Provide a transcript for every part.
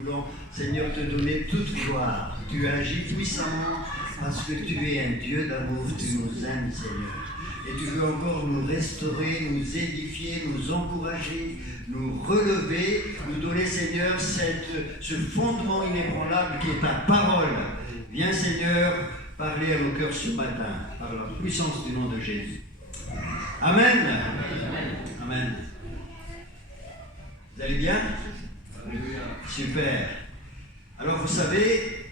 Nous voulons, Seigneur, te donner toute gloire. Tu agis puissamment parce que tu es un Dieu d'amour, tu nous aimes, Seigneur. Et tu veux encore nous restaurer, nous édifier, nous encourager, nous relever, nous donner, Seigneur, ce fondement inébranlable qui est ta parole. Viens, Seigneur, parler à nos cœurs ce matin, par la puissance du nom de Jésus. Amen. Amen. Vous allez bien? Super. Alors vous savez,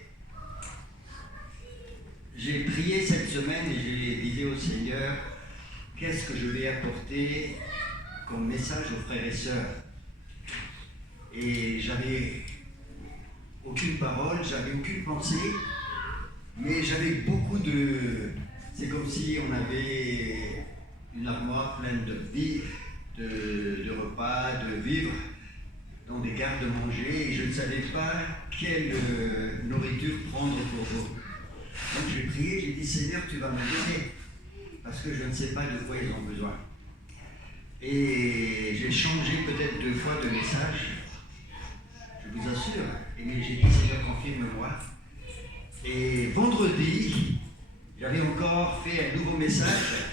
j'ai prié cette semaine et je disais au Seigneur, qu'est-ce que je vais apporter comme message aux frères et sœurs? Et j'avais aucune parole, j'avais aucune pensée, mais j'avais beaucoup de... C'est comme si on avait une armoire pleine de vie, de repas, de vivres, dans des garde-manger, et je ne savais pas quelle nourriture prendre pour vous. Donc j'ai prié, j'ai dit, Seigneur, tu vas me donner, parce que je ne sais pas de quoi ils ont besoin. Et j'ai changé peut-être 2 fois de message, je vous assure, mais j'ai dit, Seigneur, confirme-moi. Et vendredi, j'avais encore fait un nouveau message,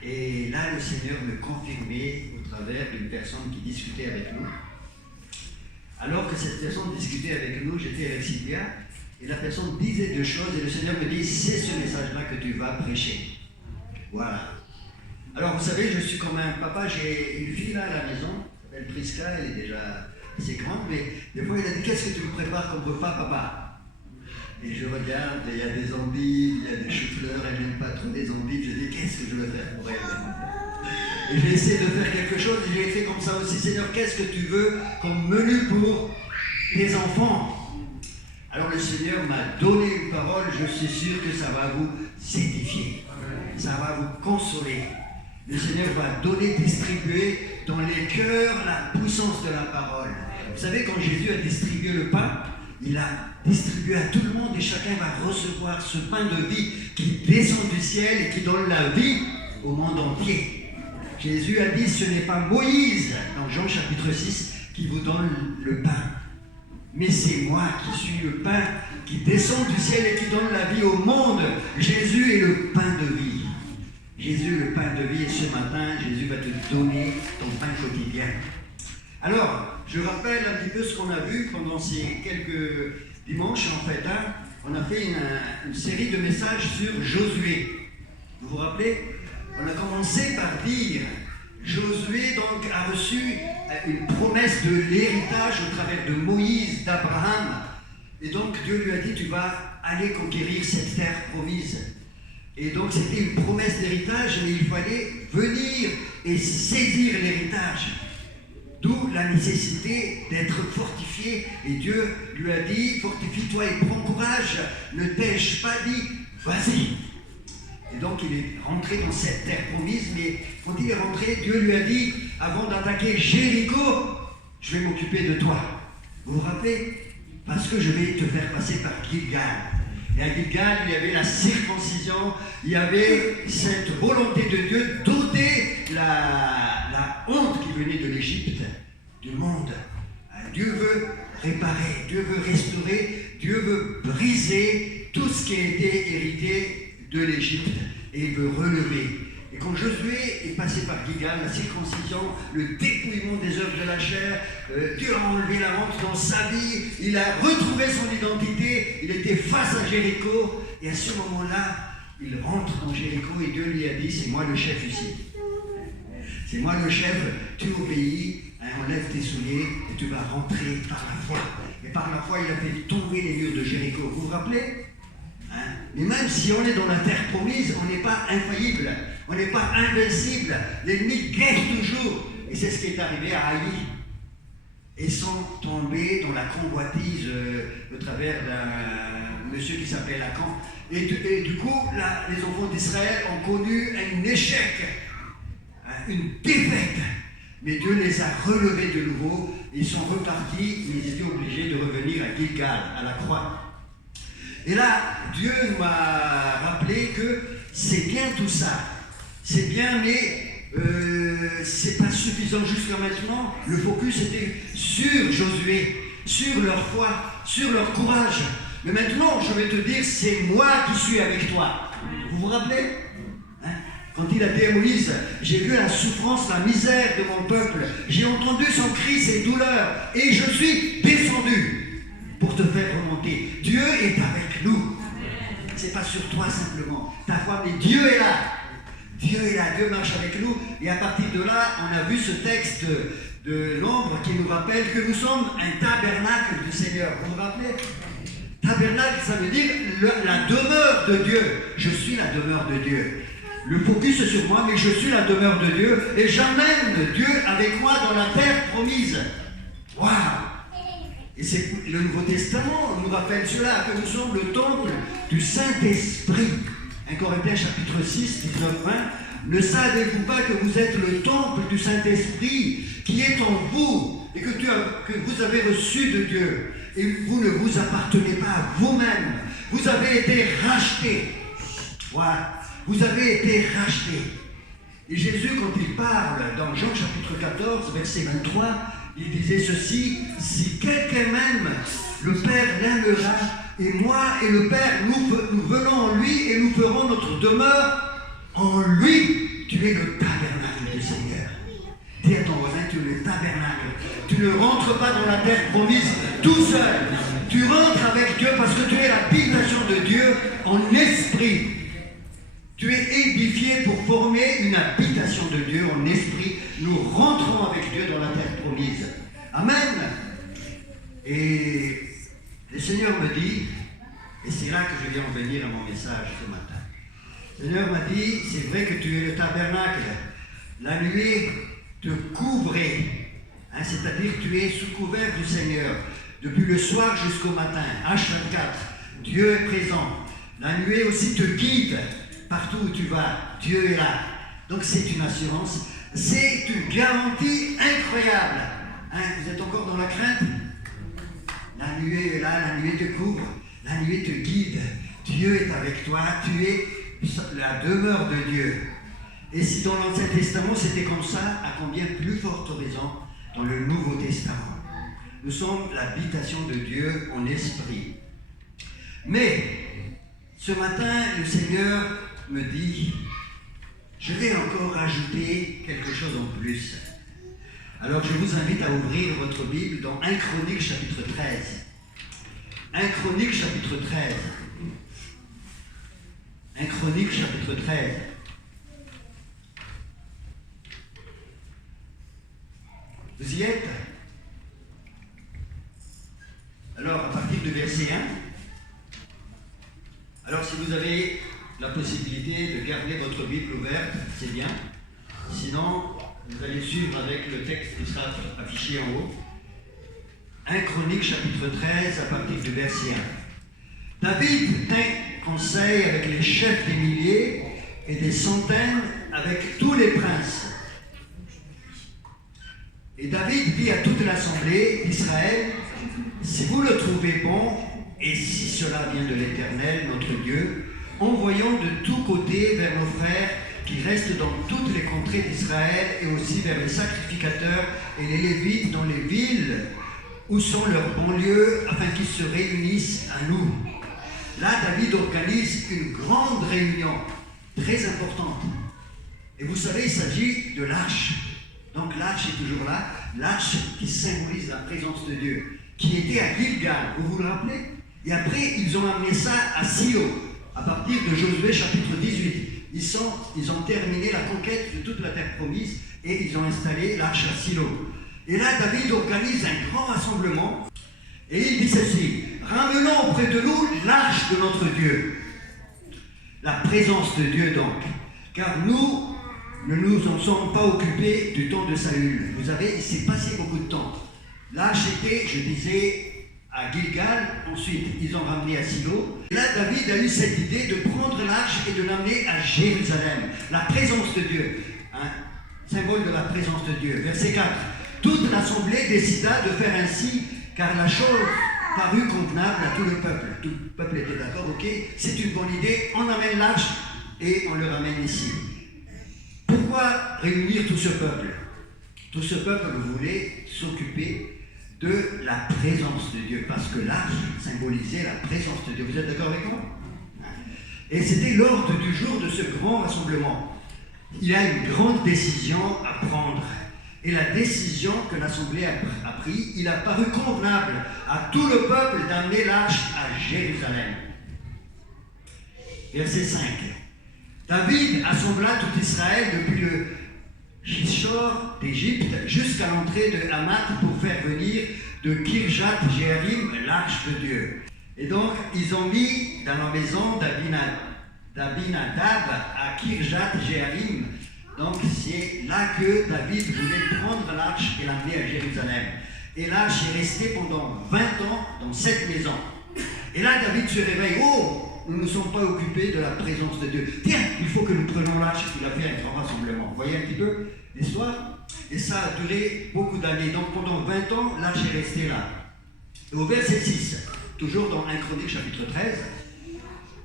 et là, le Seigneur me confirmait au travers d'une personne qui discutait avec nous. Alors que cette personne discutait avec nous, j'étais avec Sylvia, et la personne disait 2 choses, et le Seigneur me dit, c'est ce message-là que tu vas prêcher. Voilà. Alors vous savez, je suis comme un papa, j'ai une fille là à la maison, elle s'appelle Priska, elle est déjà assez grande, mais des fois elle a dit, qu'est-ce que tu me prépares comme repas, papa? Et je regarde, il y a des endives, il y a des choux-fleurs, elle n'aime pas trop des endives, je dis, qu'est-ce que je vais faire pour elle? Et j'ai essayé de faire quelque chose, et j'ai fait comme ça aussi, Seigneur, qu'est-ce que tu veux comme menu pour tes enfants? Alors le Seigneur m'a donné une parole, je suis sûr que ça va vous édifier, ça va vous consoler. Le Seigneur va donner, distribuer dans les cœurs la puissance de la parole. Vous savez, quand Jésus a distribué le pain, il a distribué à tout le monde et chacun va recevoir ce pain de vie qui descend du ciel et qui donne la vie au monde entier. Jésus a dit, ce n'est pas Moïse, dans Jean chapitre 6, qui vous donne le pain. Mais c'est moi qui suis le pain qui descend du ciel et qui donne la vie au monde. Jésus est le pain de vie. Jésus est le pain de vie et ce matin, Jésus va te donner ton pain quotidien. Alors, je rappelle un petit peu ce qu'on a vu pendant ces quelques dimanches. En fait, on a fait une série de messages sur Josué. Vous vous rappelez? On a commencé par dire, Josué donc a reçu une promesse de l'héritage au travers de Moïse, d'Abraham. Et donc Dieu lui a dit, tu vas aller conquérir cette terre promise. Et donc c'était une promesse d'héritage, mais il fallait venir et saisir l'héritage. D'où la nécessité d'être fortifié. Et Dieu lui a dit, fortifie-toi et prends courage. Ne t'ai-je pas dit, vas-y. Et donc il est rentré dans cette terre promise, mais quand il est rentré, Dieu lui a dit, avant d'attaquer Jéricho, je vais m'occuper de toi. Vous vous rappelez? Parce que je vais te faire passer par Gilgal. Et à Gilgal, il y avait la circoncision, il y avait cette volonté de Dieu d'ôter la honte qui venait de l'Égypte, du monde. Dieu veut réparer, Dieu veut restaurer, Dieu veut briser tout ce qui a été hérité de l'Égypte et il veut relever. Et quand Josué est passé par Gilgal, la circoncision, le dépouillement des œuvres de la chair, Dieu a enlevé la honte dans sa vie, il a retrouvé son identité, il était face à Jéricho, et à ce moment-là, il rentre dans Jéricho et Dieu lui a dit, c'est moi le chef ici. C'est moi le chef, tu obéis, enlève tes souliers et tu vas rentrer par la foi. Et par la foi, il a fait tomber les murs de Jéricho. Vous vous rappelez? Mais même si on est dans la terre promise, on n'est pas infaillible, on n'est pas invincible. L'ennemi guette toujours. Et c'est ce qui est arrivé à Haï. Et sont tombés dans la convoitise au travers d'un monsieur qui s'appelle Akan. Et du coup, là, les enfants d'Israël ont connu un échec, une défaite. Mais Dieu les a relevés de nouveau. Ils sont repartis, mais ils étaient obligés de revenir à Gilgal, à la croix. Et là, Dieu m'a rappelé que c'est bien tout ça. C'est bien, mais c'est pas suffisant jusqu'à maintenant. Le focus était sur Josué. sur leur foi, sur leur courage. Mais maintenant, je vais te dire, c'est moi qui suis avec toi. Vous vous rappelez? Quand il a dit à Moïse, j'ai vu la souffrance, la misère de mon peuple, j'ai entendu son cri, ses douleurs, et je suis descendu pour te faire remonter. Dieu est avec nous. C'est pas sur toi simplement, ta foi, mais Dieu est là. Dieu est là, Dieu marche avec nous. Et à partir de là, on a vu ce texte de l'ombre qui nous rappelle que nous sommes un tabernacle du Seigneur. Vous vous rappelez? Tabernacle, ça veut dire la demeure de Dieu. Je suis la demeure de Dieu. Le focus est sur moi, mais je suis la demeure de Dieu et j'amène Dieu avec moi dans la terre promise. Waouh! Et c'est le Nouveau Testament nous rappelle cela, que nous sommes le temple du Saint-Esprit. 1 Corinthiens chapitre 6, 19-20. Ne savez-vous pas que vous êtes le temple du Saint-Esprit qui est en vous et que vous avez reçu de Dieu et vous ne vous appartenez pas à vous-même. Vous avez été rachetés. Voilà. Vous avez été rachetés. Et Jésus, quand il parle dans Jean chapitre 14, verset 23, il disait ceci: si quelqu'un m'aime, le Père l'aimera, et moi et le Père, nous venons en lui et nous ferons notre demeure en lui. Tu es le tabernacle du Seigneur. Dis à ton voisin, tu es le tabernacle. Tu ne rentres pas dans la terre promise tout seul. Tu rentres avec Dieu parce que tu es l'habitation de Dieu en esprit. Tu es édifié pour former une habitation de Dieu en esprit. Nous rentrons avec Dieu dans la terre promise. Amen. Et le Seigneur me dit, et c'est là que je viens en venir à mon message ce matin. Le Seigneur m'a dit, c'est vrai que tu es le tabernacle. La nuée te couvrait. C'est-à-dire que tu es sous couvert du Seigneur. Depuis le soir jusqu'au matin. H24. Dieu est présent. La nuée aussi te guide. Partout où tu vas, Dieu est là. Donc c'est une assurance, c'est une garantie incroyable. Vous êtes encore dans la crainte? La nuée est là, la nuée te couvre, la nuée te guide. Dieu est avec toi, tu es la demeure de Dieu. Et si dans l'Ancien Testament c'était comme ça, à combien plus forte raison dans le Nouveau Testament? Nous sommes l'habitation de Dieu en esprit. Mais ce matin, le Seigneur me dit, je vais encore ajouter quelque chose en plus. Alors je vous invite à ouvrir votre Bible dans 1 Chronique chapitre 13. 1 Chronique chapitre 13. 1 Chronique chapitre 13. Vous y êtes? Alors, à partir du verset 1, alors si vous avez la possibilité de garder votre Bible ouverte, c'est bien. Sinon, vous allez suivre avec le texte qui sera affiché en haut. 1 Chronique chapitre 13 à partir du verset 1. David tint conseil avec les chefs des milliers et des centaines avec tous les princes. Et David dit à toute l'assemblée d'Israël, si vous le trouvez bon, et si cela vient de l'Éternel, notre Dieu, envoyons de tous côtés vers nos frères qui restent dans toutes les contrées d'Israël et aussi vers les sacrificateurs et les Lévites dans les villes où sont leurs banlieues afin qu'ils se réunissent à nous. Là, David organise une grande réunion très importante. Et vous savez, il s'agit de l'arche. Donc l'arche est toujours là, l'arche qui symbolise la présence de Dieu, qui était à Gilgal, vous vous le rappelez? Et après, ils ont amené ça à Silo, à partir de Josué chapitre 18. Ils ont terminé la conquête de toute la terre promise et ils ont installé l'arche à Silo. Et là, David organise un grand rassemblement et il dit ceci: ramenons auprès de nous l'arche de notre Dieu. La présence de Dieu donc, car nous ne nous en sommes pas occupés du temps de Saül. Vous savez, il s'est passé beaucoup de temps. L'arche était, je disais, à Gilgal, ensuite ils ont ramené à Silo. Et là, David a eu cette idée de prendre l'arche et de l'amener à Jérusalem. La présence de Dieu, symbole de la présence de Dieu. Verset 4. Toute l'assemblée décida de faire ainsi, car la chose parut convenable à tout le peuple. Tout le peuple était d'accord, ok, c'est une bonne idée, on amène l'arche et on le ramène ici. Pourquoi réunir tout ce peuple? Tout ce peuple voulait s'occuper de la présence de Dieu, parce que l'arche symbolisait la présence de Dieu. Vous êtes d'accord avec moi? Et c'était l'ordre du jour de ce grand rassemblement. Il y a une grande décision à prendre. Et la décision que l'Assemblée a prise, il a paru convenable à tout le peuple d'amener l'arche à Jérusalem. Verset 5. David assembla tout Israël depuis le Shishor d'Égypte jusqu'à l'entrée de Hamath pour faire venir de Kirjath-Jéarim l'arche de Dieu. Et donc, ils ont mis dans la maison d'Abinadab à Kirjath-Jéarim. Donc, c'est là que David voulait prendre l'arche et l'amener à Jérusalem. Et l'arche est restée pendant 20 ans dans cette maison. Et là, David se réveille. Oh, nous ne sommes pas occupés de la présence de Dieu. Tiens, il faut que nous prenions l'arche. Il a fait un grand rassemblement. Vous voyez un petit peu l'histoire? Et ça a duré beaucoup d'années. Donc, pendant 20 ans, l'arche est restée là. Et au verset 6, toujours dans 1 Chronique chapitre 13,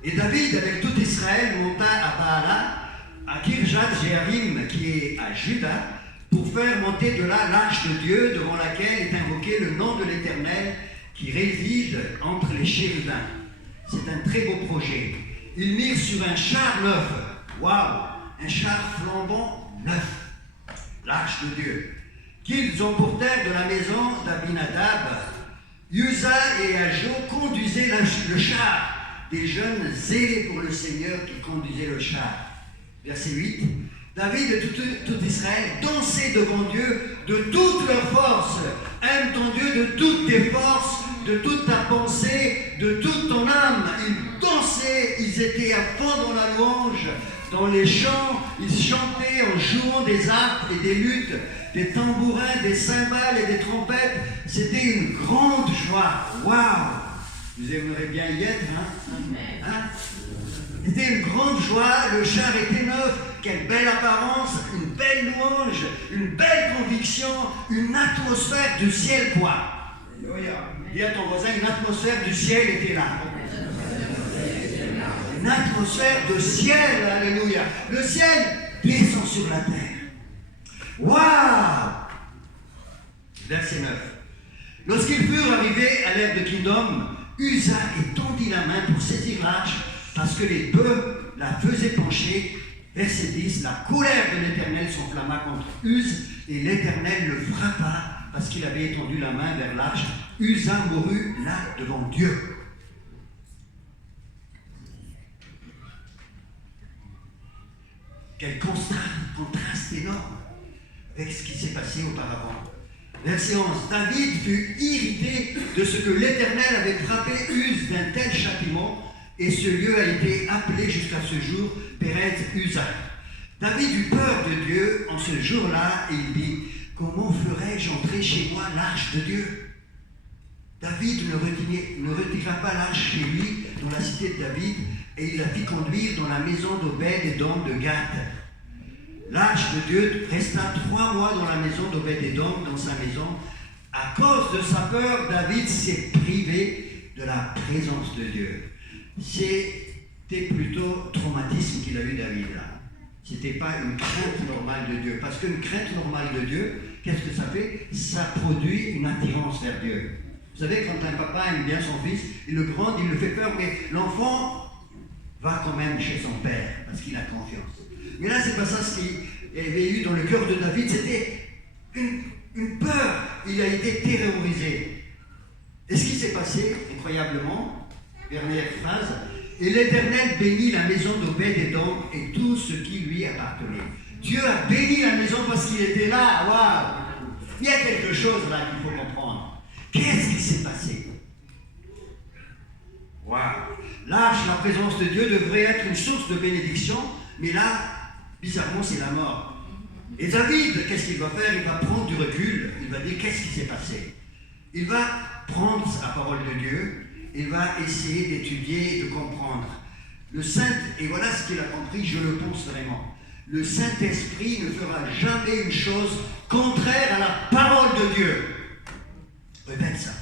et David, avec tout Israël, monta à Baala, à Kirjath-Jéarim, qui est à Juda, pour faire monter de là l'arche de Dieu, devant laquelle est invoqué le nom de l'Éternel, qui réside entre les chérubins. C'est un très beau projet. Ils mirent sur un char neuf, waouh, un char flambant neuf, l'arche de Dieu, qu'ils emportèrent de la maison d'Abinadab. Uza et Ajo conduisaient le char, des jeunes zélés pour le Seigneur qui conduisaient le char. Verset 8. David et tout Israël dansaient devant Dieu de toute leur force. Aime ton Dieu de toutes tes forces, de toute ta pensée, de toute ton âme. Ils dansaient, ils étaient à fond dans la louange, dans les chants. Ils chantaient en jouant des harpes et des luttes, des tambourins, des cymbales et des trompettes. C'était une grande joie. Waouh! Vous aimeriez bien y être, hein? C'était une grande joie, le char était neuf, quelle belle apparence, une belle louange, une belle conviction, une atmosphère du ciel, quoi. Dis à ton voisin, une atmosphère du ciel était là. Une atmosphère de ciel, alléluia. Le ciel descend sur la terre. Waouh! Verset 9. Lorsqu'ils furent arrivés à l'ère de Kingdom, Uza étendit la main pour saisir l'arche, parce que les bœufs la faisaient pencher. Verset 10, la colère de l'Éternel s'enflamma contre Uz, et l'Éternel le frappa, parce qu'il avait étendu la main vers l'arche. Uza mourut là devant Dieu. Quel contraste énorme avec ce qui s'est passé auparavant. Verset 11, David fut irrité de ce que l'Éternel avait frappé Uz d'un tel châtiment, et ce lieu a été appelé jusqu'à ce jour Pérez Uza. David eut peur de Dieu en ce jour-là, et il dit, comment ferais-je entrer chez moi l'arche de Dieu? David ne retira pas l'arche chez lui, dans la cité de David, et il la fit conduire dans la maison d'Obed-Édom de Gath. L'arche de Dieu resta 3 mois dans la maison d'Obed-Édom, dans sa maison. À cause de sa peur, David s'est privé de la présence de Dieu. C'était plutôt traumatisme qu'il a eu, David, là. Ce n'était pas une crainte normale de Dieu. Parce qu'une crainte normale de Dieu, qu'est-ce que ça fait? Ça produit une attirance vers Dieu. Vous savez, quand un papa aime bien son fils, il le grande, il le fait peur, mais l'enfant va quand même chez son père, parce qu'il a confiance. Mais là, c'est pas ça ce qu'il y avait eu dans le cœur de David, c'était une peur. Il a été terrorisé. Et ce qui s'est passé, incroyablement, dernière phrase, et l'Éternel bénit la maison d'Obed-Édom et tout ce qui lui appartenait. Dieu a béni la maison parce qu'il était là. Waouh! Il y a quelque chose là qu'il faut comprendre. Qu'est-ce qui s'est passé? Waouh! L'arche, la présence de Dieu devrait être une source de bénédiction, mais là, bizarrement, c'est la mort. Et David, qu'est-ce qu'il va faire? Il va prendre du recul, il va dire qu'est-ce qui s'est passé? Il va prendre la parole de Dieu, il va essayer d'étudier et de comprendre. Et voilà ce qu'il a compris, je le pense vraiment. Le Saint-Esprit ne fera jamais une chose contraire à la parole de Dieu. Répète ça.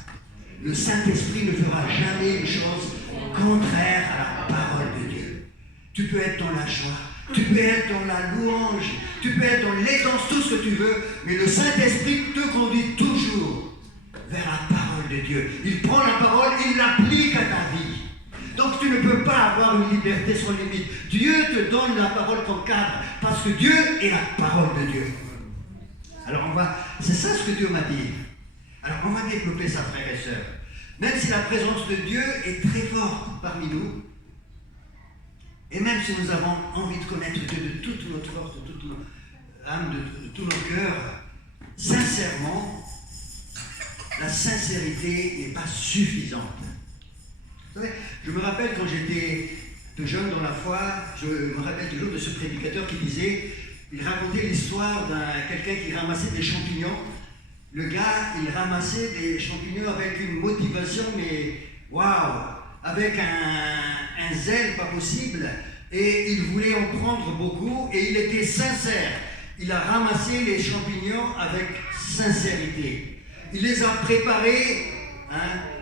Le Saint-Esprit ne fera jamais une chose contraire à la parole de Dieu. Tu peux être dans la joie, tu peux être dans la louange, tu peux être dans l'aisance, tout ce que tu veux, mais le Saint-Esprit te conduit toujours vers la parole de Dieu. Il prend la parole, il l'applique à ta vie. Donc tu ne peux pas avoir une liberté sans limite. Dieu te donne la parole comme cadre, parce que Dieu est la parole de Dieu. Alors c'est ça ce que Dieu m'a dit. Alors on va développer ça, frères et sœurs. Même si la présence de Dieu est très forte parmi nous, et même si nous avons envie de connaître Dieu de toute notre force, de toute notre âme, de tous nos cœurs, sincèrement, la sincérité n'est pas suffisante. Vous savez, je me rappelle quand j'étais plus jeune dans la foi, je me rappelle toujours de ce prédicateur qui disait, il racontait l'histoire d'un quelqu'un qui ramassait des champignons. Le gars, il ramassait des champignons avec une motivation, mais waouh, avec un zèle pas possible, et il voulait en prendre beaucoup, et il était sincère. Il a ramassé les champignons avec sincérité. Il les a préparés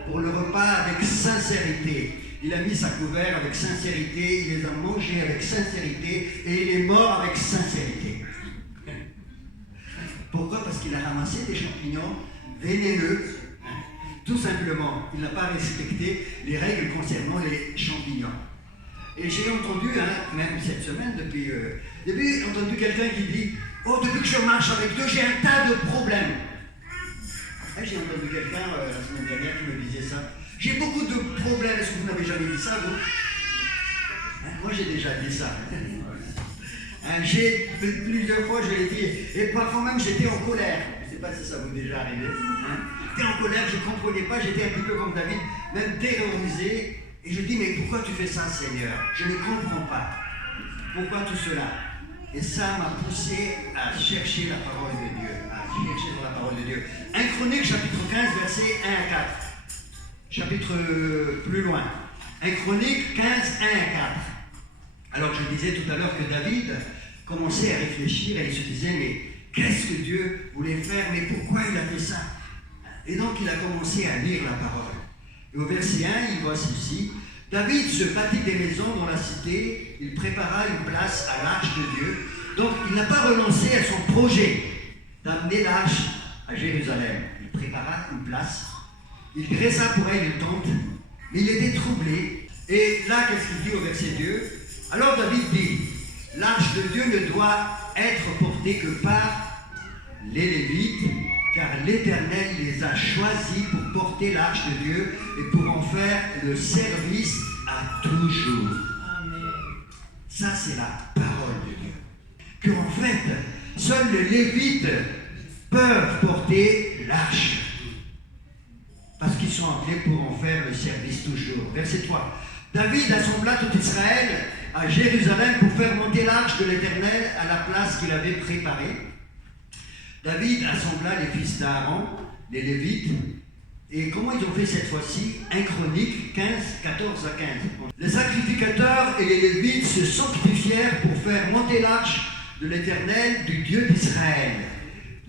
pour le repas avec sincérité. Il a mis sa couvert avec sincérité, il les a mangés avec sincérité, et il est mort avec sincérité. Pourquoi? Parce qu'il a ramassé des champignons vénéneux. Tout simplement, il n'a pas respecté les règles concernant les champignons. Et j'ai entendu, même cette semaine, depuis entendu quelqu'un qui dit « Oh, depuis que je marche avec Dieu, j'ai un tas de problèmes. » J'ai entendu quelqu'un la semaine dernière qui me disait ça. « J'ai beaucoup de problèmes. » Est-ce que vous n'avez jamais dit ça, vous? Moi, j'ai déjà dit ça. Plusieurs fois, je l'ai dit. Et parfois même, j'étais en colère. Je ne sais pas si ça vous est déjà arrivé. J'étais en colère, je ne comprenais pas, j'étais un petit peu comme David, même terrorisé. Et je dis, mais pourquoi tu fais ça, Seigneur? Je ne comprends pas. Pourquoi tout cela? Et ça m'a poussé à chercher la parole de Dieu. À chercher dans la parole de Dieu. 1 Chronique, chapitre 15, versets 1 à 4. Chapitre plus loin. 1 Chronique 15, 1 à 4. Alors je disais tout à l'heure que David commençait à réfléchir et il se disait, mais qu'est-ce que Dieu voulait faire? Mais pourquoi il a fait ça? Et donc il a commencé à lire la parole. Et au verset 1, il voit ceci. David se bâtit des maisons dans la cité, il prépara une place à l'arche de Dieu. Donc il n'a pas renoncé à son projet d'amener l'arche à Jérusalem. Il prépara une place, il dressa pour elle une tente, mais il était troublé. Et là, qu'est-ce qu'il dit au verset 2? Alors David dit, l'arche de Dieu ne doit être portée que par les Lévites, car l'Éternel les a choisis pour porter l'arche de Dieu et pour en faire le service à toujours. Amen. Ça, c'est la parole de Dieu. Que en fait, seuls les Lévites peuvent porter l'arche, parce qu'ils sont appelés pour en faire le service toujours. Verset 3. David assembla tout Israël à Jérusalem pour faire monter l'arche de l'Éternel à la place qu'il avait préparée. David assembla les fils d'Aaron, les Lévites, et comment ils ont fait cette fois-ci? 1 Chronique 15, 14 à 15. Les sacrificateurs et les Lévites se sanctifièrent pour faire monter l'arche de l'Éternel, du Dieu d'Israël.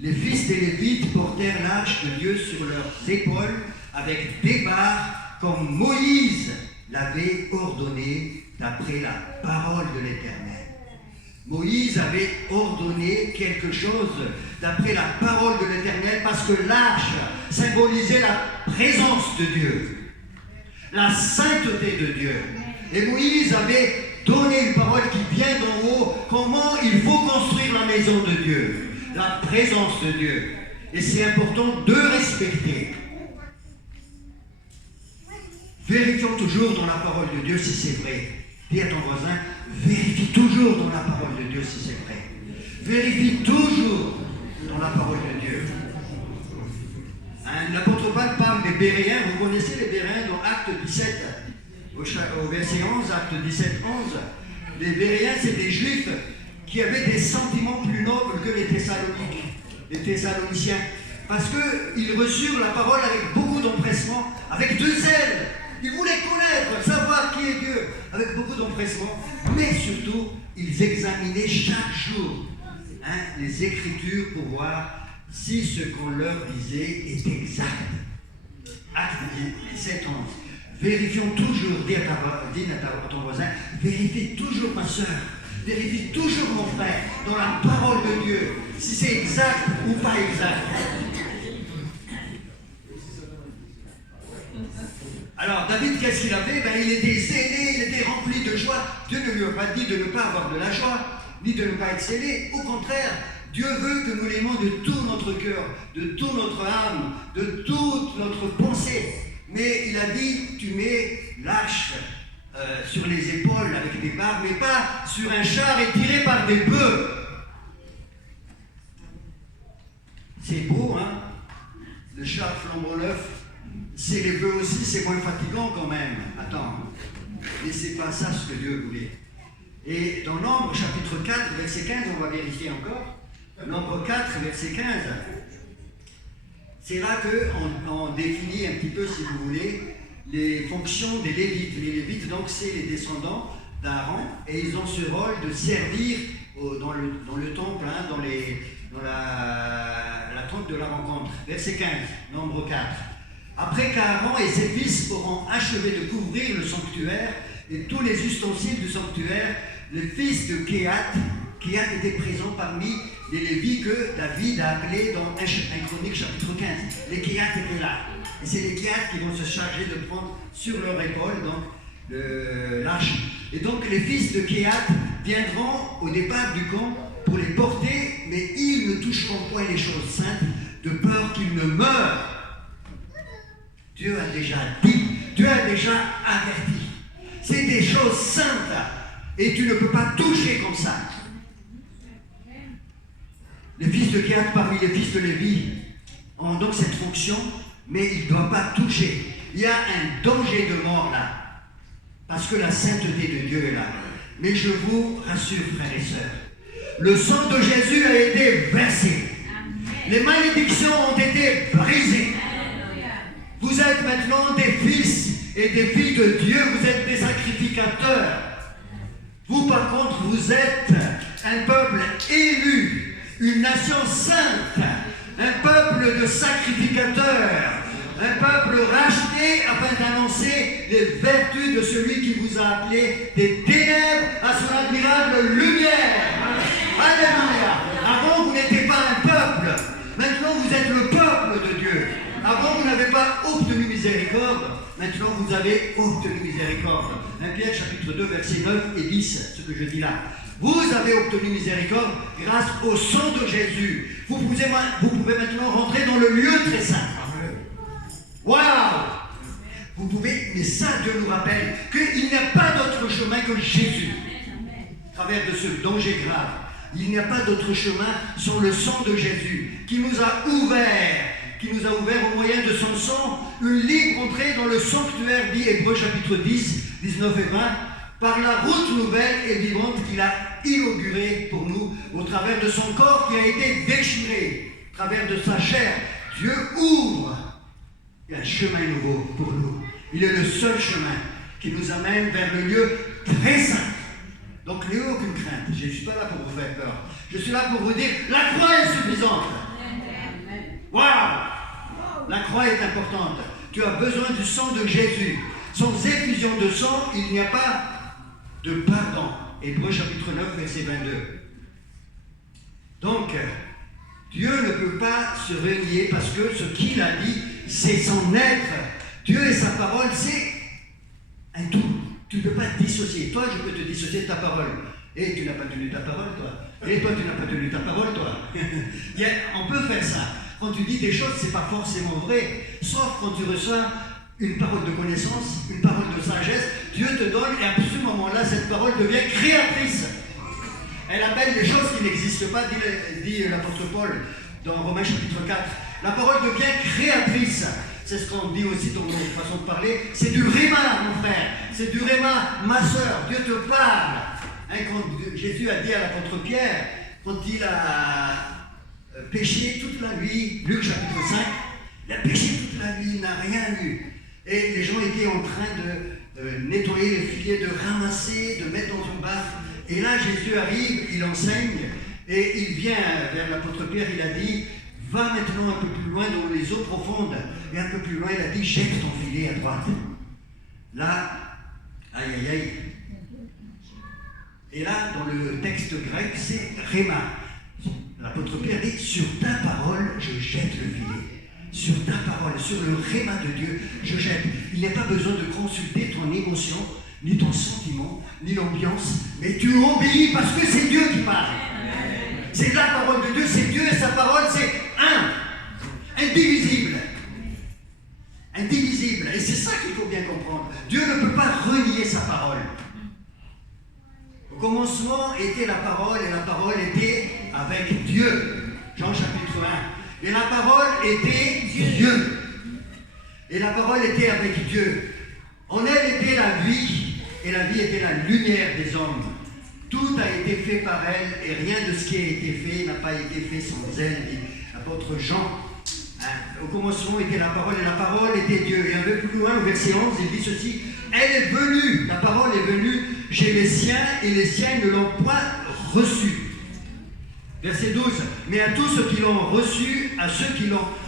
Les fils des Lévites portèrent l'arche de Dieu sur leurs épaules avec des barres comme Moïse l'avait ordonné d'après la parole de l'Éternel. Moïse avait ordonné quelque chose d'après la parole de l'Éternel parce que l'arche symbolisait la présence de Dieu, la sainteté de Dieu. Et Moïse avait donné une parole qui vient d'en haut, comment il faut construire la maison de Dieu, la présence de Dieu. Et c'est important de respecter. Vérifions toujours dans la parole de Dieu si c'est vrai. Dis à ton voisin, vérifie toujours dans la parole de Dieu si c'est vrai. Vérifie toujours dans la parole de Dieu. L'apôtre Paul parle des Béréens. Vous connaissez les Béréens dans Acte 17, au verset 11, Acte 17, 11. Les Béréens, c'est des Juifs qui avaient des sentiments plus nobles que les Thessaloniciens. Parce qu'ils reçurent la parole avec beaucoup d'empressement, avec de zèle. Ils voulaient connaître, savoir qui est Dieu, avec beaucoup d'empressement. Mais surtout, ils examinaient chaque jour les Écritures pour voir si ce qu'on leur disait est exact. Acte 17, 11. Vérifions toujours, dis à ton voisin, vérifie toujours ma soeur, vérifie toujours mon frère, dans la parole de Dieu, si c'est exact ou pas exact. David, qu'est-ce qu'il avait? Il était zélé, il était rempli de joie. Dieu ne lui a pas dit de ne pas avoir de la joie, ni de ne pas être zélé. Au contraire, Dieu veut que nous l'aimons de tout notre cœur, de toute notre âme, de toute notre pensée. Mais il a dit, tu mets l'arche sur les épaules avec des barres, mais pas sur un char et tiré par des bœufs. C'est beau, hein? Le char flambant neuf, c'est les bœufs aussi, c'est moins fatigant quand même. Attends, mais c'est pas ça ce que Dieu voulait. Et dans Nombre, chapitre 4, verset 15, on va vérifier encore. Nombre 4, verset 15. C'est là qu'on définit un petit peu, si vous voulez, les fonctions des Lévites. Les Lévites, donc, c'est les descendants d'Aaron, et ils ont ce rôle de servir dans le temple, hein, dans la tente de la rencontre. Verset 15, Nombre 4. Après qu'Aaron et ses fils auront achevé de couvrir le sanctuaire et tous les ustensiles du sanctuaire, le fils de Kehat était présent parmi les Lévites que David a appelés dans 1 Chronique chapitre 15. Les Kehat étaient là. Et c'est les Kehat qui vont se charger de prendre sur leur épaule l'arche. Et donc les fils de Kehat viendront au départ du camp pour les porter, mais ils ne toucheront point les choses saintes, de peur qu'ils ne meurent. Dieu a déjà dit, Dieu a déjà averti. C'est des choses saintes et tu ne peux pas toucher comme ça. Les fils de Kehat parmi les fils de Lévi ont donc cette fonction, mais ils ne doivent pas toucher. Il y a un danger de mort là, parce que la sainteté de Dieu est là. Mais je vous rassure, frères et sœurs, le sang de Jésus a été versé. Les malédictions ont été brisées. Vous êtes maintenant des fils et des filles de Dieu, vous êtes des sacrificateurs. Vous, par contre, vous êtes un peuple élu, une nation sainte, un peuple de sacrificateurs, un peuple racheté afin d'annoncer les vertus de celui qui vous a appelé des ténèbres à son admirable lumière. Alléluia. Avant, vous n'étiez pas un peuple. Maintenant, vous êtes le peuple de Dieu. Avant, vous n'avez pas obtenu miséricorde. Maintenant, vous avez obtenu miséricorde. 1 Pierre, chapitre 2, versets 9 et 10, ce que je dis là. Vous avez obtenu miséricorde grâce au sang de Jésus. Vous pouvez maintenant rentrer dans le lieu très saint. Waouh! Vous pouvez, mais ça, Dieu nous rappelle qu'il n'y a pas d'autre chemin que Jésus. À travers de ce danger grave, il n'y a pas d'autre chemin sur le sang de Jésus qui nous a ouvert au moyen de son sang une libre entrée dans le sanctuaire, dit Hébreux chapitre 10, 19 et 20, par la route nouvelle et vivante qu'il a inaugurée pour nous au travers de son corps qui a été déchiré, au travers de sa chair. Dieu ouvre un chemin nouveau pour nous. Il est le seul chemin qui nous amène vers le lieu très saint. Donc n'ayez aucune crainte, je ne suis pas là pour vous faire peur. Je suis là pour vous dire, la croix est suffisante. Waouh! La croix est importante. Tu as besoin du sang de Jésus. Sans effusion de sang, il n'y a pas de pardon. Hébreux chapitre 9, verset 22. Donc, Dieu ne peut pas se renier parce que ce qu'il a dit, c'est son être. Dieu et sa parole, c'est un tout. Tu ne peux pas te dissocier. Toi, je peux te dissocier de ta parole. Et tu n'as pas tenu ta parole, toi. Et toi, tu n'as pas tenu ta parole, toi. On peut faire ça. Quand tu dis des choses, ce n'est pas forcément vrai. Sauf quand tu reçois une parole de connaissance, une parole de sagesse. Dieu te donne, et à ce moment-là, cette parole devient créatrice. Elle appelle des choses qui n'existent pas, dit l'apôtre Paul dans Romains chapitre 4. La parole devient créatrice. C'est ce qu'on dit aussi dans notre façon de parler. C'est du rhéma, mon frère. C'est du rhéma, ma soeur. Dieu te parle. Hein, quand Jésus a dit à l'apôtre Pierre, quand il a péché toute la nuit, Luc chapitre 5, il a péché toute la nuit, il n'a rien vu. Et les gens étaient en train de nettoyer les filets, de ramasser, de mettre dans une barque. Et là, Jésus arrive, il enseigne, et il vient vers l'apôtre Pierre, il a dit, va maintenant un peu plus loin dans les eaux profondes. Et un peu plus loin, il a dit, jette ton filet à droite. Là, aïe aïe aïe. Et là, dans le texte grec, c'est rhéma. L'apôtre Pierre dit, sur ta parole, je jette le filet. sur ta parole, sur le rhéma de Dieu, je jette. Il n'y a pas besoin de consulter ton émotion, ni ton sentiment, ni l'ambiance, mais tu obéis parce que c'est Dieu qui parle. C'est la parole de Dieu, c'est Dieu et sa parole, c'est indivisible. Indivisible. Et c'est ça qu'il faut bien comprendre. Dieu ne peut pas renier sa parole. Au commencement était la parole, et la parole était avec Dieu. Jean chapitre 1. Et la parole était Dieu. Et la parole était avec Dieu. En elle était la vie, et la vie était la lumière des hommes. Tout a été fait par elle, et rien de ce qui a été fait n'a pas été fait sans elle, dit l'apôtre Jean. Au commencement était la parole, et la parole était Dieu. Et un peu plus loin, au verset 11, il dit ceci: elle est venue, la parole est venue chez les siens, et les siens ne l'ont point reçue. Verset 12, mais à tous ceux qui l'ont reçu, à ceux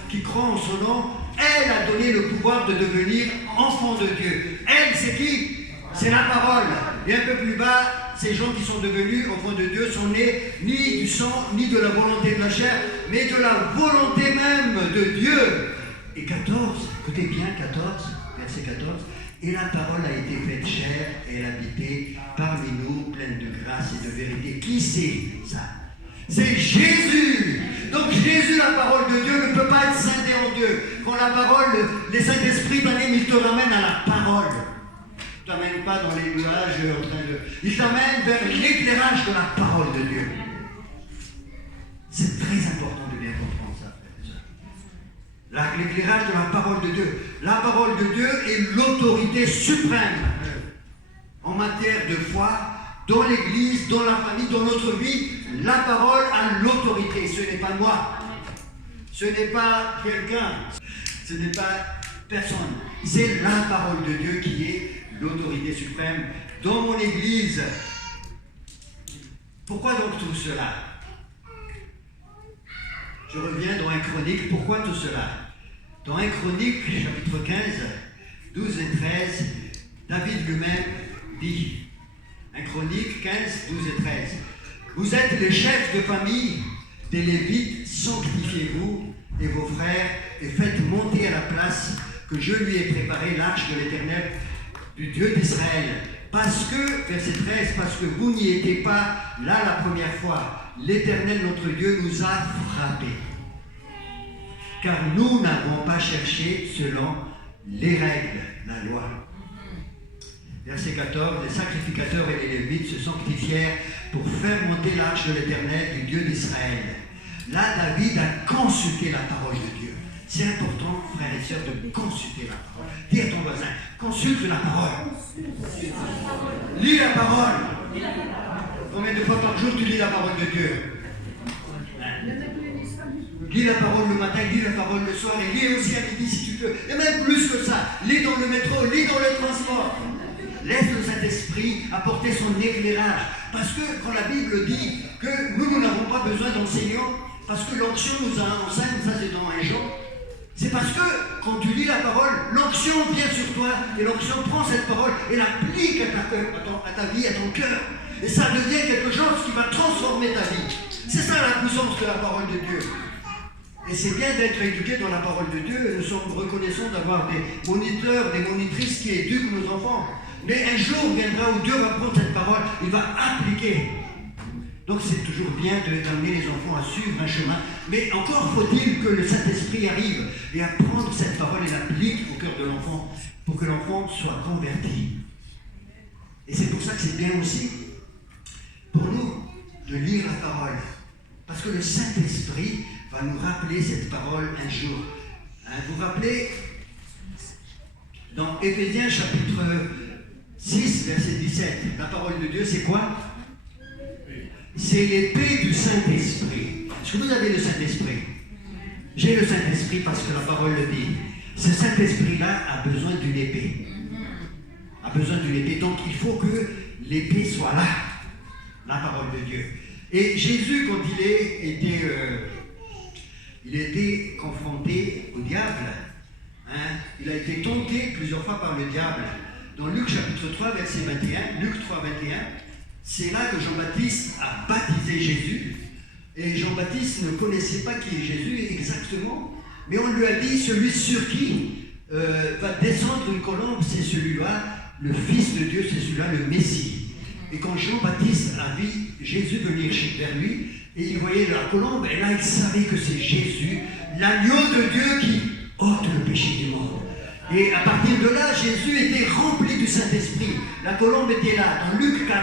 qui croient en son nom, elle a donné le pouvoir de devenir enfants de Dieu. Elle, c'est qui? C'est la parole. Et un peu plus bas, ces gens qui sont devenus enfants de Dieu sont nés ni du sang, ni de la volonté de la chair, mais de la volonté même de Dieu. Et 14, écoutez bien, 14, verset 14, et la parole a été faite chair, et elle habitait parmi nous, pleine de grâce et de vérité. Qui c'est ça? C'est Jésus. Donc Jésus, la parole de Dieu, ne peut pas être scindé en Dieu. Quand la parole, les Saint-Esprit t'animent, il te ramène à la parole. Il ne t'amène pas dans les nuages en train de... Il t'amène vers l'éclairage de la parole de Dieu. C'est très important de bien comprendre ça, frères et sœurs. L'éclairage de la parole de Dieu. La parole de Dieu est l'autorité suprême en matière de foi, dans l'Église, dans la famille, dans notre vie. La parole a l'autorité. Ce n'est pas moi. Ce n'est pas quelqu'un. Ce n'est pas personne. C'est la parole de Dieu qui est l'autorité suprême dans mon Église. Pourquoi donc tout cela? Je reviens dans 1 Chronique. Pourquoi tout cela? Dans 1 Chronique, chapitre 15, 12 et 13, David lui-même dit, 1 Chronique 15, 12 et 13, vous êtes les chefs de famille des Lévites, sanctifiez-vous et vos frères, et faites monter à la place que je lui ai préparée l'arche de l'Éternel, du Dieu d'Israël. Parce que, verset 13, parce que vous n'y étiez pas là la première fois, l'Éternel notre Dieu nous a frappés. Car nous n'avons pas cherché selon les règles, la loi. Verset 14, les sacrificateurs et les Lévites se sanctifièrent pour faire monter l'arche de l'Éternel, du Dieu d'Israël. Là, David a consulté la parole de Dieu. C'est important, frères et sœurs, de consulter la parole. Dis à ton voisin, consulte la parole. Lis la parole. Combien de fois par jour tu lis la parole de Dieu? Lis la parole le matin, lis la parole le soir, et lis aussi à midi si tu peux. Et même plus que ça, lis dans le métro, lis dans le transport. Laisse le Saint-Esprit apporter son éclairage. Parce que quand la Bible dit que nous n'avons pas besoin d'enseignants, parce que l'onction nous enseigne, ça c'est dans 1 Jean, c'est parce que quand tu lis la parole, l'onction vient sur toi, et l'onction prend cette parole et l'applique à ta vie, à ton cœur. Et ça devient quelque chose qui va transformer ta vie. C'est ça la puissance de la parole de Dieu. Et c'est bien d'être éduqué dans la parole de Dieu. Nous sommes reconnaissants d'avoir des moniteurs, des monitrices qui éduquent nos enfants. Mais un jour viendra où Dieu va prendre cette parole, il va appliquer. Donc c'est toujours bien d'amener les enfants à suivre un chemin. Mais encore faut-il que le Saint-Esprit arrive et à prendre cette parole et l'applique au cœur de l'enfant pour que l'enfant soit converti. Et c'est pour ça que c'est bien aussi pour nous de lire la parole. Parce que le Saint-Esprit va nous rappeler cette parole un jour. Vous vous rappelez, dans Éphésiens chapitre 6, verset 17, la parole de Dieu, c'est quoi? C'est l'épée du Saint-Esprit. Est-ce que vous avez le Saint-Esprit? J'ai le Saint-Esprit parce que la parole le dit. Ce Saint-Esprit-là a besoin d'une épée. A besoin d'une épée. Donc il faut que l'épée soit là. La parole de Dieu. Et Jésus, quand il était confronté au diable, il a été tenté plusieurs fois par le diable. Dans Luc chapitre 3, verset 21, Luc 3, 21, c'est là que Jean-Baptiste a baptisé Jésus. Et Jean-Baptiste ne connaissait pas qui est Jésus exactement. Mais on lui a dit, celui sur qui va descendre une colombe, c'est celui-là, le Fils de Dieu, c'est celui-là, le Messie. Et quand Jean-Baptiste a vu Jésus venir vers lui, et il voyait la colombe, et là il savait que c'est Jésus, l'agneau de Dieu qui ôte le péché du monde. Et à partir de là, Jésus était rempli du Saint-Esprit. La colombe était là. Dans Luc 4.1,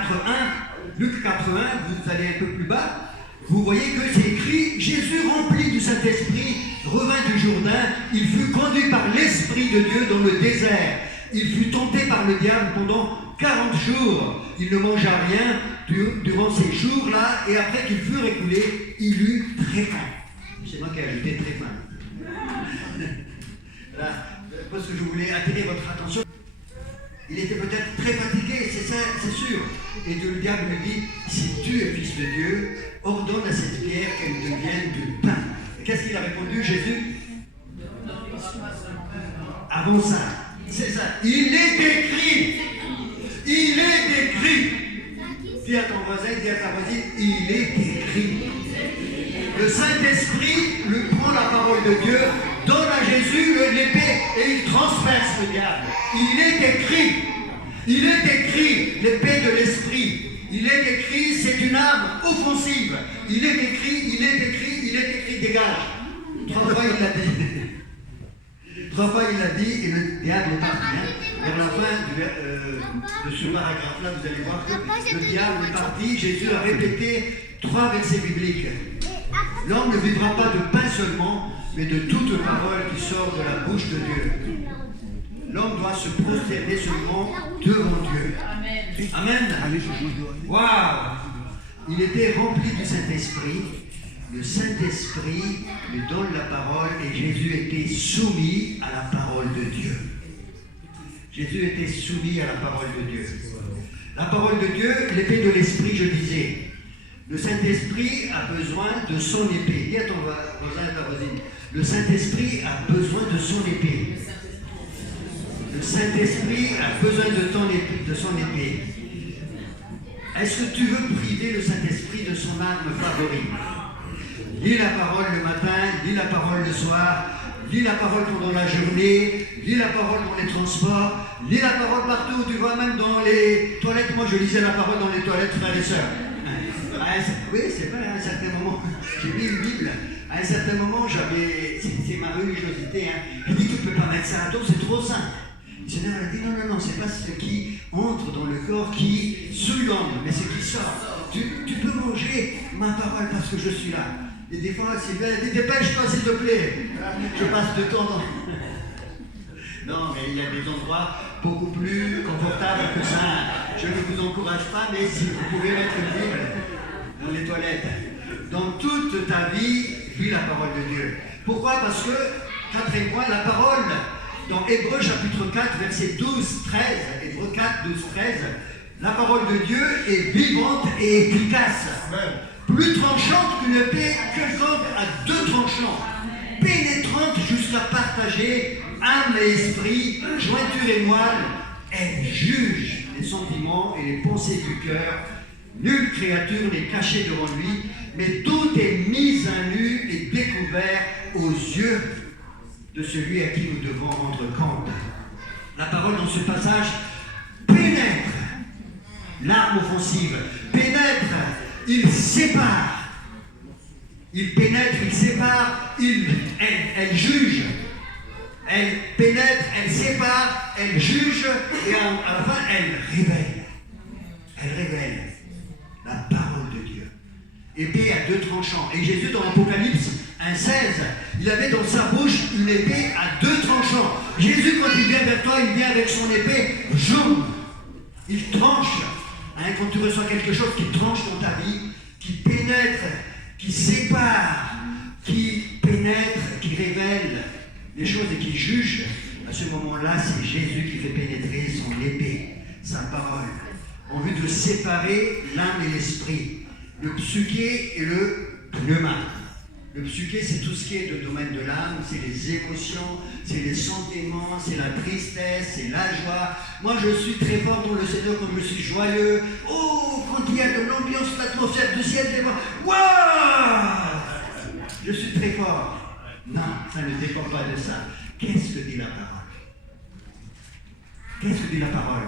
vous allez un peu plus bas, vous voyez que c'est écrit, Jésus rempli du Saint-Esprit, revint du Jourdain, il fut conduit par l'Esprit de Dieu dans le désert. Il fut tenté par le diable pendant 40 jours. Il ne mangea rien durant ces jours-là, et après qu'il fut écoulé, il eut très faim. C'est moi qui ai ajouté très faim. Voilà, parce que je voulais attirer votre attention. Il était peut-être très fatigué, c'est ça, c'est sûr. Et le diable lui dit, si tu es fils de Dieu, ordonne à cette pierre qu'elle devienne du pain. Et qu'est-ce qu'il a répondu, Jésus? Avant ça, c'est ça. Il est écrit. Il est écrit. Dis à ton voisin, dis à ta voisine, il est écrit. Le Saint-Esprit lui prend la parole de Dieu, donne à Jésus l'épée et il transperce le diable. Il est écrit. Il est écrit, l'épée de l'Esprit. Il est écrit, c'est une arme offensive. Il est écrit, il est écrit, il est écrit, dégage. 3 fois il l'a dit. 3 fois il l'a dit et le diable est parti. Vers la fin de ce paragraphe-là, vous allez voir que le diable est parti. Jésus a répété 3 versets bibliques. L'homme ne vivra pas de pain seulement, mais de toute parole qui sort de la bouche de Dieu. L'homme doit se prosterner seulement devant Dieu. Amen. Waouh! Il était rempli du Saint-Esprit. Le Saint-Esprit lui donne la parole et Jésus était soumis à la parole de Dieu. Jésus était soumis à la parole de Dieu. La parole de Dieu, l'épée de l'Esprit, je disais. Le Saint-Esprit a besoin de son épée. Dis à ton voisin, à ta voisine. Le Saint-Esprit a besoin de son épée. Le Saint-Esprit a besoin de son épée. Est-ce que tu veux priver le Saint-Esprit de son arme favorite? Lis la parole le matin, lis la parole le soir, lis la parole pendant la journée, lis la parole dans les transports, lis la parole partout où tu vas, même dans les toilettes. Moi, je lisais la parole dans les toilettes, frères et sœurs. Oui, c'est vrai, à un certain moment, j'ai mis une Bible. À un certain moment, c'est ma religiosité. J'ai dit, tu ne peux pas mettre ça à dos, c'est trop simple. Le Seigneur a dit, non, c'est pas ce qui entre dans le corps qui souille l'homme, mais ce qui sort. Tu peux manger ma parole parce que je suis là. Et des fois, Sylvain a dit, dépêche-toi s'il te plaît. Je passe de temps dans... Non, mais il y a des endroits beaucoup plus confortables que ça. Je ne vous encourage pas, mais si vous pouvez mettre une Bible dans les toilettes. Dans toute ta vie, lis la parole de Dieu. Pourquoi? Parce que, 4 et moi, la parole, dans Hébreux chapitre 4, verset 12-13, Hébreux 4, 12-13, la parole de Dieu est vivante et efficace. Plus tranchante qu'une épée quelconque à 2 tranchants, pénétrante jusqu'à partager âme et esprit, jointure et moelle. Elle juge les sentiments et les pensées du cœur. Nulle créature n'est cachée devant lui, mais tout est mis à nu et découvert aux yeux de celui à qui nous devons rendre compte. La parole dans ce passage pénètre l'arme offensive, pénètre, il sépare. Il pénètre, il sépare, elle juge. Elle pénètre, elle sépare, elle juge et à la fin, elle révèle. Elle révèle la parole de Dieu. Épée à 2 tranchants. Et Jésus, dans l'Apocalypse 1,16, il avait dans sa bouche une épée à 2 tranchants. Jésus, quand il vient vers toi, il vient avec son épée jaune. Il tranche. Quand tu reçois quelque chose qui tranche dans ta vie, qui pénètre, qui sépare, qui pénètre, qui révèle les choses et qui juge, à ce moment-là, c'est Jésus qui fait pénétrer son épée, sa parole, en vue de séparer l'âme et l'esprit, le psyché et le pneuma. Le psyché, c'est tout ce qui est le domaine de l'âme, c'est les émotions, c'est les sentiments, c'est la tristesse, c'est la joie. Moi, je suis très fort dans le Seigneur quand je suis joyeux. Oh, quand il y a de l'ambiance, l'atmosphère du ciel, waouh! Je suis très fort. Non, ça ne dépend pas de ça. Qu'est-ce que dit la parole? Qu'est-ce que dit la parole?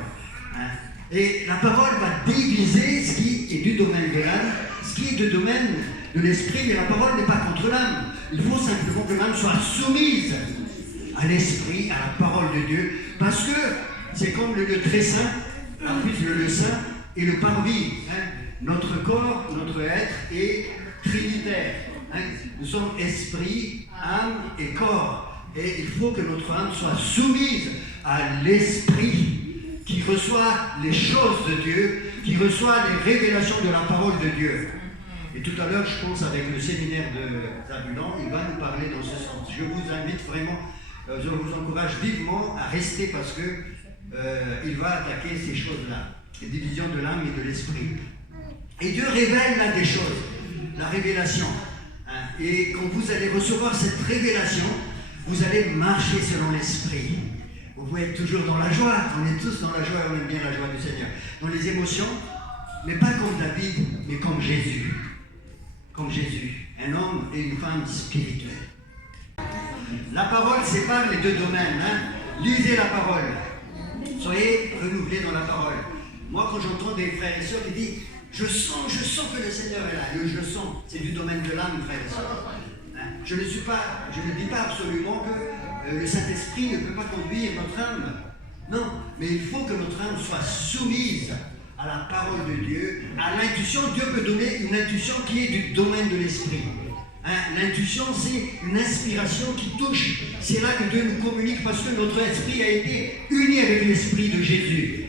Hein? Et la parole va diviser ce qui est du domaine de l'âme, ce qui est du domaine de l'esprit, mais la parole n'est pas contre l'âme. Il faut simplement que l'âme soit soumise à l'esprit, à la parole de Dieu, parce que c'est comme le lieu très saint, en plus le lieu saint et le parvis. Hein? Notre corps, notre être est trinitaire. Hein? Nous sommes esprit, âme et corps. Et il faut que notre âme soit soumise à l'esprit qui reçoit les choses de Dieu, qui reçoit les révélations de la parole de Dieu. Et tout à l'heure, je pense, avec le séminaire de Zabulan, il va nous parler dans ce sens. Je vous invite vraiment, je vous encourage vivement à rester parce que il va attaquer ces choses-là, les divisions de l'âme et de l'esprit. Et Dieu révèle là des choses, la révélation. Hein. Et quand vous allez recevoir cette révélation, vous allez marcher selon l'esprit. Vous pouvez être toujours dans la joie, on est tous dans la joie, on aime bien la joie du Seigneur. Dans les émotions, mais pas comme David, mais comme Jésus. Comme Jésus, un homme et une femme spirituelle. La parole sépare les deux domaines. Hein. Lisez la parole. Soyez renouvelés dans la parole. Moi, quand j'entends des frères et sœurs qui disent « je sens que le Seigneur est là », le « je sens », c'est du domaine de l'âme, frères et sœurs. Hein. Je ne dis pas absolument que le Saint-Esprit ne peut pas conduire notre âme. Non, mais il faut que notre âme soit soumise à la parole de Dieu, à l'intuition. Dieu peut donner une intuition qui est du domaine de l'esprit. Hein, l'intuition, c'est une inspiration qui touche. C'est là que Dieu nous communique parce que notre esprit a été uni avec l'esprit de Jésus.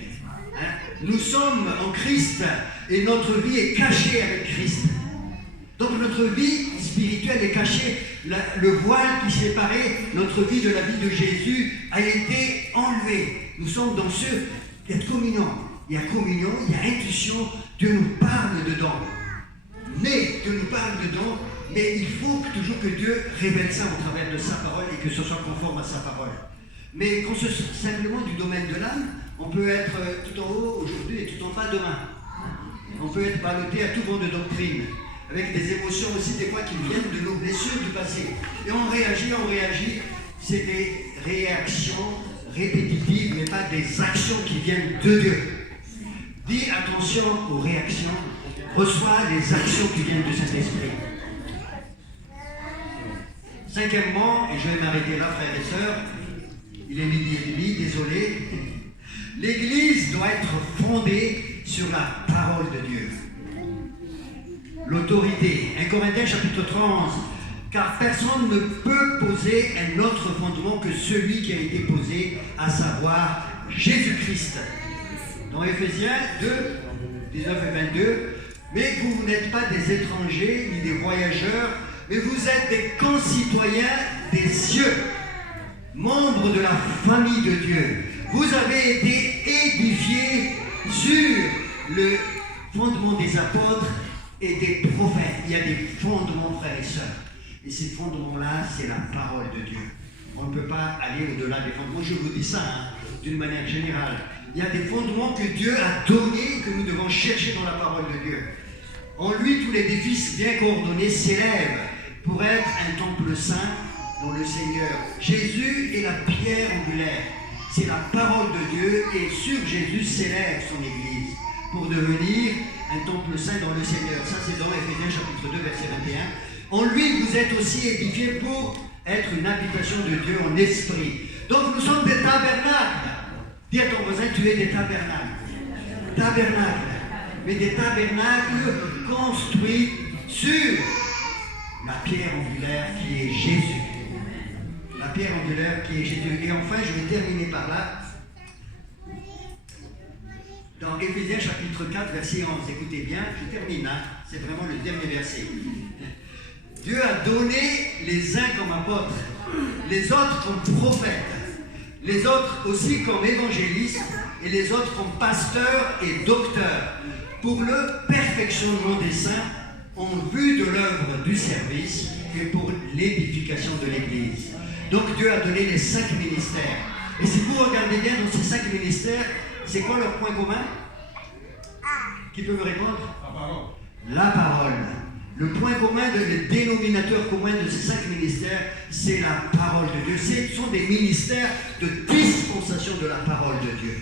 Hein, nous sommes en Christ et notre vie est cachée avec Christ. Donc notre vie spirituelle est cachée. Le voile qui séparait notre vie de la vie de Jésus a été enlevé. Nous sommes dans ce... Il y a communion. Il y a communion, il y a intuition, Dieu nous parle dedans. Mais Dieu nous parle dedans, mais il faut toujours que Dieu révèle ça au travers de sa parole et que ce soit conforme à sa parole. Mais quand c'est simplement du domaine de l'âme, on peut être tout en haut aujourd'hui et tout en bas demain. On peut être ballotté à tout vent de doctrine, avec des émotions aussi des fois qui viennent de nos blessures du passé. Et on réagit, c'est des réactions répétitives, mais pas des actions qui viennent de Dieu. Dis attention aux réactions, reçois les actions qui viennent de cet esprit. Cinquièmement, et je vais m'arrêter là, frères et sœurs, il est midi et demi, désolé, l'Église doit être fondée sur la parole de Dieu. L'autorité. 1 Corinthiens chapitre 30, car personne ne peut poser un autre fondement que celui qui a été posé, à savoir Jésus-Christ. Dans Éphésiens 2, 19 et 22, mais vous n'êtes pas des étrangers ni des voyageurs, mais vous êtes des concitoyens des cieux, membres de la famille de Dieu. Vous avez été édifiés sur le fondement des apôtres et des prophètes. Il y a des fondements, frères et sœurs. Et ces fondements-là, c'est la parole de Dieu. On ne peut pas aller au-delà des fondements. Je vous dis ça d'une manière générale. Il y a des fondements que Dieu a donnés, que nous devons chercher dans la parole de Dieu. En lui, tous l'édifice bien coordonné s'élève pour être un temple saint dans le Seigneur. Jésus est la pierre angulaire. C'est la parole de Dieu et sur Jésus s'élève son Église pour devenir un temple saint dans le Seigneur. Ça, c'est dans Éphésiens chapitre 2, verset 21. En lui, vous êtes aussi édifiés pour être une habitation de Dieu en esprit. Donc, nous sommes des tabernacles. Dis à ton voisin, tu es des tabernacles. Tabernacles. Mais des tabernacles construits sur la pierre angulaire qui est Jésus. La pierre angulaire qui est Jésus. Et enfin, je vais terminer par là. Dans Éphésiens chapitre 4, verset 11, écoutez bien, je termine, c'est vraiment le dernier verset. Dieu a donné les uns comme apôtres, les autres comme prophètes, les autres aussi comme évangélistes et les autres comme pasteurs et docteurs, pour le perfectionnement des saints en vue de l'œuvre du service et pour l'édification de l'Église. Donc Dieu a donné les 5 ministères. Et si vous regardez bien dans ces 5 ministères, c'est quoi leur point commun? Qui peut me répondre? La parole. Le point commun, le dénominateur commun de ces 5 ministères, c'est la parole de Dieu. Ce sont des ministères de dispensation de la parole de Dieu.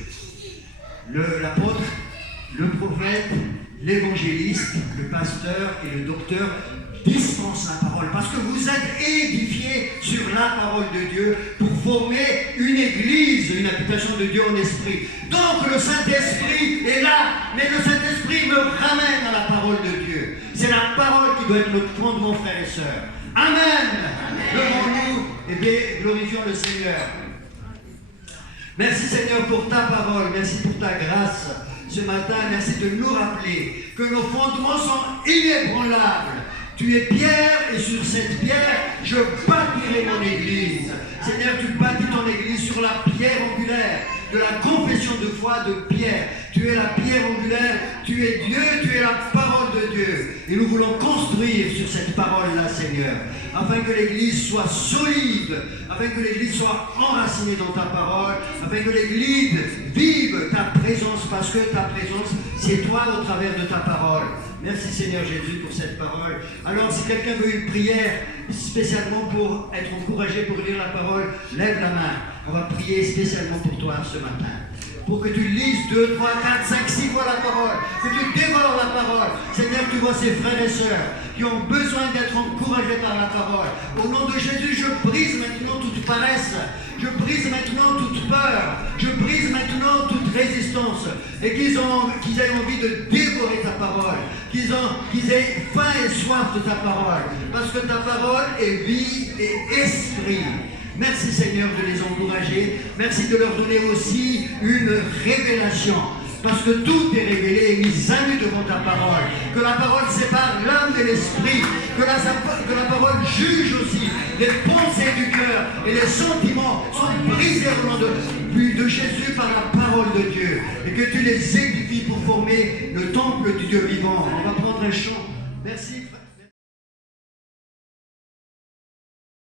L'apôtre, le prophète, l'évangéliste, le pasteur et le docteur dispensent la parole parce que vous êtes édifiés sur la parole de Dieu pour former une église, une habitation de Dieu en esprit. Donc le Saint-Esprit est là, mais le Saint-Esprit me ramène à la parole de Dieu. C'est la parole qui doit être notre fondement, frères et sœurs. Amen. Levons-nous et bien glorifions le Seigneur. Merci Seigneur pour ta parole, merci pour ta grâce. Ce matin, merci de nous rappeler que nos fondements sont inébranlables. Tu es pierre et sur cette pierre, je bâtirai mon église. Seigneur, tu bâtis ton église sur la pierre angulaire de la confession de foi de Pierre. Tu es la pierre angulaire, tu es Dieu, tu es la parole de Dieu. Et nous voulons construire sur cette parole-là, Seigneur, afin que l'église soit solide, afin que l'église soit enracinée dans ta parole, afin que l'église vive ta présence, parce que ta présence, c'est toi au travers de ta parole. Merci Seigneur Jésus pour cette parole. Alors si quelqu'un veut une prière spécialement pour être encouragé pour lire la parole, lève la main. On va prier spécialement pour toi ce matin. Pour que tu lises 2, 3, 4, 5, 6 fois la parole. Que tu dévores la parole. Seigneur, tu vois ces frères et sœurs qui ont besoin d'être encouragés par la parole. Au nom de Jésus, je brise maintenant toute paresse. Je brise maintenant toute peur. Je brise maintenant toute résistance. Et qu'ils aient envie de dévorer ta parole. Qu'ils aient faim et soif de ta parole. Parce que ta parole est vie et esprit. Merci Seigneur de les encourager. Merci de leur donner aussi une révélation. Parce que tout est révélé et mis à nu devant ta parole. Que la parole sépare l'âme et l'esprit. Que la parole juge aussi les pensées du cœur et les sentiments sont brisés au nom de Jésus par la parole de Dieu. Et que tu les édifies pour former le temple du Dieu vivant. On va prendre un chant. Merci.